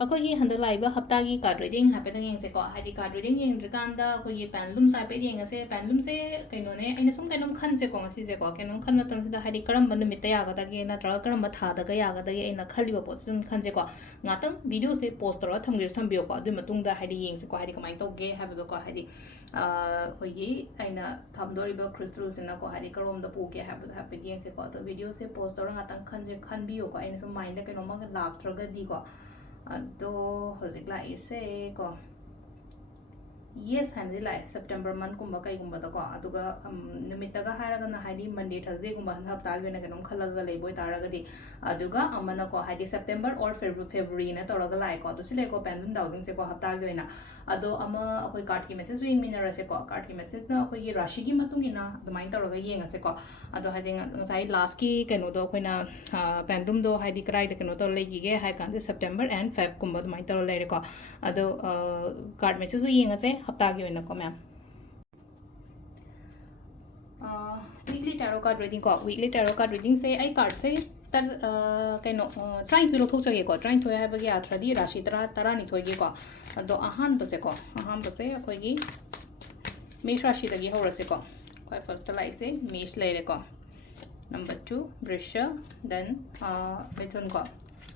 ꯑꯩꯈꯣꯏꯒꯤ ꯍꯟꯗꯛ ꯂꯥꯛꯏꯕ ꯍꯞꯇꯥꯒꯤ ꯀꯥꯔꯗ ꯔꯤꯗꯤꯡ ꯍꯥꯏꯐꯦꯠꯇꯪ ꯌꯦꯡꯁꯦꯀꯣ ꯍꯥꯏꯗꯤ ꯀꯥꯔꯗ ꯔꯤꯗꯤꯡ ꯌꯦꯡꯗ꯭ꯔꯤꯀꯥꯟꯗ ꯑꯩꯈꯣꯏꯒꯤ ꯄꯦꯟꯗꯨꯂꯝꯁ ꯍꯥꯏꯐꯦꯠ ꯌꯦꯡꯉꯁꯦ ꯄꯦꯟꯗꯨꯂꯝꯁꯦ ꯀꯩꯅꯣꯅꯦ ꯑꯩꯅ ꯁꯨꯝ ꯀꯩꯅꯣꯝ ꯈꯟꯁꯦꯀꯣ ꯉꯁꯤꯁꯦꯀꯣ ꯀꯩꯅꯣꯝ ꯈꯟꯕ ꯃꯇꯝꯁꯤꯗ ꯍꯥꯏꯗꯤ ꯀꯔꯝꯕ ꯅꯨꯃꯤꯠꯇ ꯌꯥꯒꯗꯒꯦ ꯅꯠꯇ꯭ꯔꯒ ꯀꯔꯝꯕ ꯊꯥꯗꯒ ꯌꯥꯒꯗꯒꯦ ꯑꯩꯅ ꯈꯜꯂꯤꯕ ꯄꯣꯠꯁꯦ ꯁꯨꯝ ꯈꯟꯁꯦꯀꯣ ꯉꯥꯛꯇꯪ ꯚꯤꯗꯤꯑꯣꯁꯦ ꯄꯣꯁ ꯇꯧꯔꯒ ꯊꯝꯕꯤꯌꯣꯀꯣ ꯑꯗꯨꯒꯤ ꯃꯇꯨꯡꯗ ꯍꯥꯏꯗꯤ ꯌꯦꯡꯁꯦꯀꯣ ꯍꯥꯏꯗꯤ ꯀꯃꯥꯏꯅ ꯇꯧꯒꯦ ꯍꯥꯏꯕꯗꯣꯀꯣ ꯍꯥꯏꯗꯤ ꯑꯩꯈꯣꯏꯒꯤ ꯑꯩꯅ ꯊꯝꯗꯣꯔꯤꯕ ꯀ꯭ꯔꯤꯁꯇꯜꯁꯤꯅꯀꯣ ꯍꯥꯏꯗꯤ ꯀꯔꯣꯝꯗ ꯄꯨꯒꯦ ꯍꯥꯏꯕꯗꯣ ꯍꯥꯏꯐꯦꯠ ꯌꯦꯡꯁꯦꯀꯣ ꯑꯗꯣ ꯚꯤꯗꯤꯑꯣꯁꯦ ꯄꯣꯁ ꯇꯧꯔꯒ ꯉꯥꯛꯇꯪ ꯈꯟꯕꯤꯌꯣꯀꯣ ꯑꯩꯅ ꯁꯨꯝ ꯃꯥꯏꯟꯗ ꯀꯩꯅꯣꯝꯃ ꯂꯥꯛꯇ꯭ꯔꯒꯗꯤꯀꯣ ꯑꯗꯣ ꯍꯧꯖꯤꯛ ꯂꯥꯛꯏꯁꯦ ꯀꯣ ꯌꯦꯁ ꯍꯥꯏꯅꯗꯤ ꯂꯥꯛꯑꯦ ꯁꯦꯞꯇꯦꯝꯕꯔ ꯃꯟꯊꯀꯨꯝꯕ ꯀꯩꯒꯨꯝꯕꯗꯀꯣ ꯑꯗꯨꯒ ꯅꯨꯃꯤꯠꯇꯒ ꯍꯥꯏꯔꯒꯅ ꯍꯥꯏꯗꯤ ꯃꯟꯗꯦ ꯊꯔꯁꯗꯦꯒꯨꯝꯕ ꯍꯞꯇꯥꯒꯤ ꯑꯣꯏꯅ ꯀꯩꯅꯣꯝ ꯈꯜꯂꯒ ꯂꯩꯕ ꯑꯣꯏꯇꯥꯔꯒꯗꯤ ꯑꯗꯨꯒ ꯑꯃꯅꯀꯣ ꯍꯥꯏꯗꯤ ꯁꯦꯞꯇꯦꯝꯕꯔ ꯑꯣꯔ ꯐꯦꯕ꯭ꯔꯨꯋꯥꯔꯤꯅ ꯇꯧꯔꯒ ꯂꯥꯛꯑꯦꯀꯣ ꯑꯗꯣ ꯁꯤ ꯂꯩꯀꯣ ꯄꯦꯟꯗꯨꯂꯝ ꯗꯥꯎꯖꯤꯡꯁꯦꯀꯣ ꯍꯞꯇꯥꯒꯤ ꯑꯣꯏꯅ ꯑꯗꯣ ꯑꯃ ꯑꯩꯈꯣꯏ ꯀꯥꯔꯠꯀꯤ ꯃꯦꯁꯦꯖꯁꯨ ꯌꯦꯡꯃꯤꯟꯅꯔꯁꯦꯀꯣ ꯀꯥꯔꯠꯀꯤ ꯃꯦꯁꯦꯖꯅ ꯑꯩꯈꯣꯏꯒꯤ ꯔꯥಶꯤꯒꯤ ꯃꯇꯨꯡ ꯏꯟꯅ ꯑꯗꯨꯃꯥꯏꯅ ꯇꯧꯔꯒ ꯌꯦꯡꯉꯁꯦꯀꯣ ꯑꯗꯣ ꯍꯥꯏꯗꯤ ꯉꯁꯥꯏ ꯂꯥꯁꯀꯤ ꯀꯩꯅꯣꯗꯣ ꯑꯩꯈꯣꯏꯅ ꯄꯦꯟꯗꯨꯂꯝꯗꯣ ꯍꯥꯏꯗꯤ ꯀꯗꯥꯏꯗ ꯀꯩꯅꯣ ꯇꯧꯔ ꯂꯩꯈꯤꯒꯦ ꯍꯥꯏ ꯀꯥꯟꯗ ꯁꯦꯞꯇꯦꯝꯕꯔ ꯑꯦꯟ ꯐꯦꯕꯀꯨꯝꯕ ꯑꯗꯨꯃꯥꯏꯅ ꯇꯧꯔ ꯂꯩꯔꯦꯀꯣ ꯑꯗꯣ ꯀꯥꯔꯠ ꯃꯦꯁꯦꯖꯁꯨ ꯌꯦꯡꯉꯁꯦ ꯍꯞꯇꯥꯒꯤ ꯑꯣꯏꯅꯀꯣ ꯃꯌꯥꯝ ꯋꯤꯛꯂꯤ ꯇꯦꯔꯣ ꯀꯥꯔꯗ ꯔꯤꯗꯤꯡ ꯀꯣ ꯋꯤꯛꯂꯤ ꯇꯦꯔꯣ ꯀꯥꯔꯗ ꯔꯤꯗꯤꯡꯁꯦ ꯑꯩ ꯀꯥꯔꯗꯁꯦ ꯀꯩꯅꯣ 13 ꯂꯧꯊꯣꯛꯆꯒꯦꯀꯣ 13 ꯍꯥꯏꯕꯒꯤ ꯑꯥꯔꯊ꯭ꯔꯗꯤ ꯔꯥಶꯤ 12ꯒꯤꯀꯣ ꯑꯗꯣ ꯑꯍꯥꯟꯕꯁꯦꯀꯣ ꯑꯍꯥꯟꯕꯁꯦ ꯑꯩꯈꯣꯏꯒꯤ ꯃꯦꯁ ꯔꯥಶꯤꯗꯒꯤ ꯍꯧꯔꯁꯦꯀꯣ ꯈ꯭ꯋꯥꯏ ꯐꯥꯔꯁꯇ ꯂꯥꯛꯏꯁꯦ ꯃꯦꯁ ꯂꯩꯔꯦꯀꯣ नंबर 2 वृश्चिक देन मिथुन को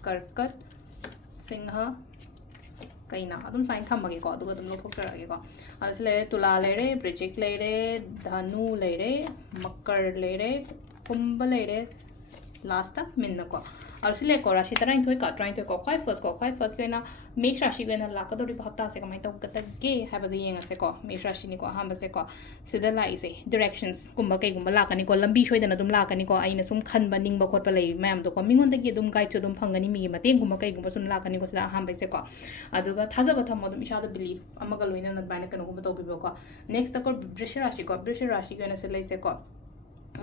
कर्कट सिंह कईना अदुम साइन थम्मगेको अदुगा अदुम लोथोक्चरगेको अदुस लेरे तुला लेरे वृश्चिक लेरे धनु लेरे मकर लेरे कुंभ लेरे लास्ट मिन्न को असिलेको राशि 13 का 13 को ख्वाई फर्स्ट केना मेष राशि केना लाकदोरि हप्ता से कमाई तौगतगे हाबदो येंगसेको मेष राशि निको अहांबसेको सिदा लाइसे डायरेक्शंस कुंभ कईगुंबा लाकनिको लंबी सोइदना दुम लाकनिको आइना सुम खनबा निंगबा खोटबा लई मैम दो को मिंगोंदगी दुम गाइड चो दुम फंगनी मी मतेंगुंबा कईगुंबा सुम लाकनिको सिदा अहांबसेको अदुगा थाजबा थमो दुम इशादा बिलीफ अमगा लोइना नबाइना कनोगुंबा तौबिबको नेक्स्ट तको वृश्चिक राशि केना से लैसेको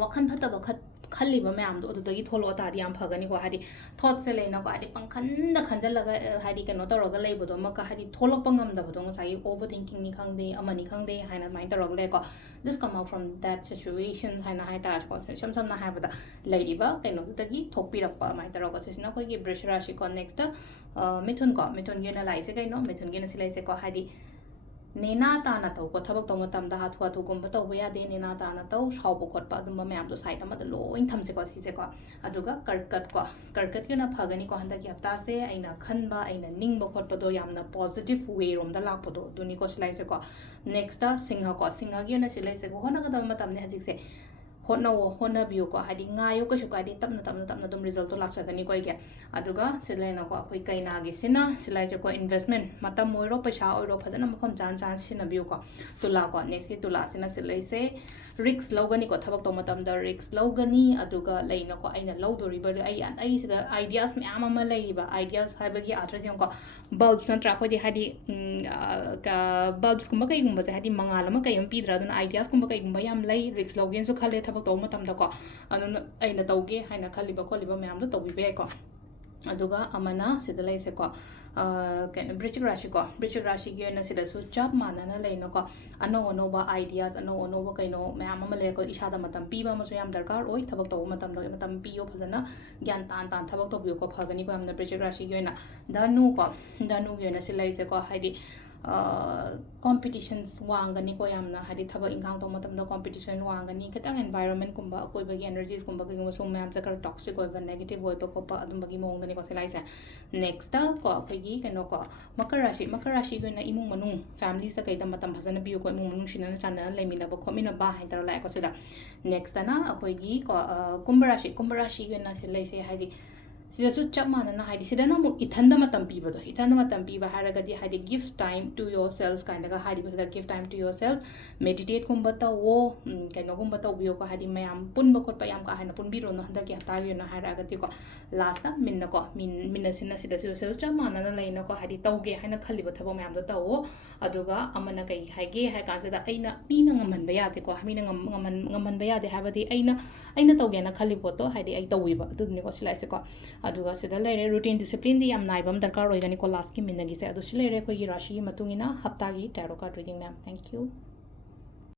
वखन फतबा खल्लीब मैमदो अदुदगी थोलो तारी याम फगनिको हादी थॉट से लेनाको हादी पंखंद खंजलगा हादी कनो तौरगा लेबदो मका Hadi थोलकपा ngamdabado ngasai overthinking ni khangde amani khangde haina mai tawrag leko just come out from that situations haina hai tar ko sam sam na haibada leiba kaino dagi thokpirakpa mai tawrag sesina koi gi brush rashi ko next mithun gena laise kaino mithun gena silaise ko hadi नेना ताना तौ को थबक तौ मतम दा हाथु हाथु गुम तौ बया दे नेना ताना तौ साउबो खोट पा दुम मैम दो साइड अमद लोइन थमसे को सिसे को अदुगा कर्कट के ना फगनी को हंदा की हप्ता से आइना खनबा आइना निंगबो खोट पदो यामना पॉजिटिव वे रोम दा लाक पदो दुनी को सिलाइसे को नेक्स्ट सिंह की ना सिलाइसे को होना गदा मतम ने हजिक से होनबियो को हादी गायो कछु कादी तपना दुम रिजल्ट तो लाक्सगनी को के अदुगा सिलाइना को अखोई कइना गे सिना सिलाइजे को इन्वेस्टमेंट मतम ओइरो पैसा ओइरो फजना मफम चान सिनबियो को तुला को नेक्स्ट की तुला सिना सिलाइसे रिक्स लौगनी को थबक तो मतम द रिक्स लौगनी अदुगा लेना को आइना लौदोरिबा आई सिदा आइडियाज म्याम अमा लेइबा आइडियाज हाइबगी आथ्रजिम को बल्ब्स नत्रा खोदि हादी का बल्ब्स कुंबा कइगुंबा से हादी मंगाल अमा कइम पीद्रा दुना आइडियाज कुंबा कइगुंबा याम लई रिक्स लौगेन सु खले थबक तो मतम द को अदुन आइना तौगे हाइना खलिबा खोलिबा म्याम द तौबिबे को अदुगा अमना सिदा लैसे को कैन वृश्चिक राशि की ओइना सिदासु चप मानना लेनो को अनोबा आइडियाज अनोबा कइनो मैम अमा लेको इशादा मतम पीबा अमसु याम दरकार ओइ थबक तो मतम पियो फजना ज्ञान तान थबक तो बियो को फगनी को हमना वृश्चिक राशि की ओइना धनु की ओइना सिलाइसे को हाइदी कॉम्पिटिशन्स वांगनी को यामना हादी थबक इंगांग तो मतम द कॉम्पिटिशन वांगनी खतंग एनवायरनमेंट कुंबा कोइबगी एनर्जीज कुंबा कइगुंबा सो मैम से कर टॉक्सिक ओइबा नेगेटिव ओइबा कोपा अदुमबगी मोंगदनी को सिलाइसे नेक्स्ट को अखोइगी कनो को मकर राशि को इमुंग मनुंग फैमिली से कई मतम फजन बियो को इमुंग मनुंग सिना चाना लेमिनबा खोमिनबा हाइतर लाइ को सिदा नेक्स्ट ना अखोइगी को कुंभ राशि को सिलाइसे हादी सिदासु चप मानना हादी सिदाना मु इथंद मतम पीबा हारगदी हादी गिव टाइम टू योरसेल्फ काइंडगा हादी बसदा give time to yourself meditate कुंबा तवो कैनो गुंबा तवबियो को हादी मयाम पुनबा खोटपा याम का हाना पुनबिरो न हंदा की हप्ता यो न हारगदी को लास्ट ना मिन्न को मिन्न सिना सिदासु चप मानना लेना को हादी तौगे हाना खलिबा थबो मयाम दो तवो अदुगा अमना कई हाइगे हाइ कांसदा अइना मीना ngमनबा यादे को मीना ngमनबा यादे हाबदी अइना तौगेना खलिबोतो हादी अइ तौविबा अदुनि को सिलाइसे को अदुगा सिदा लेरे रूटीन डिसिप्लिन दी याम नाइबम दरकार ओइगनी को लास्ट की मिनगी से अदु सिलेरे को ये राशि की मतुंगिना हप्ता की tarot card reading ma'am thank you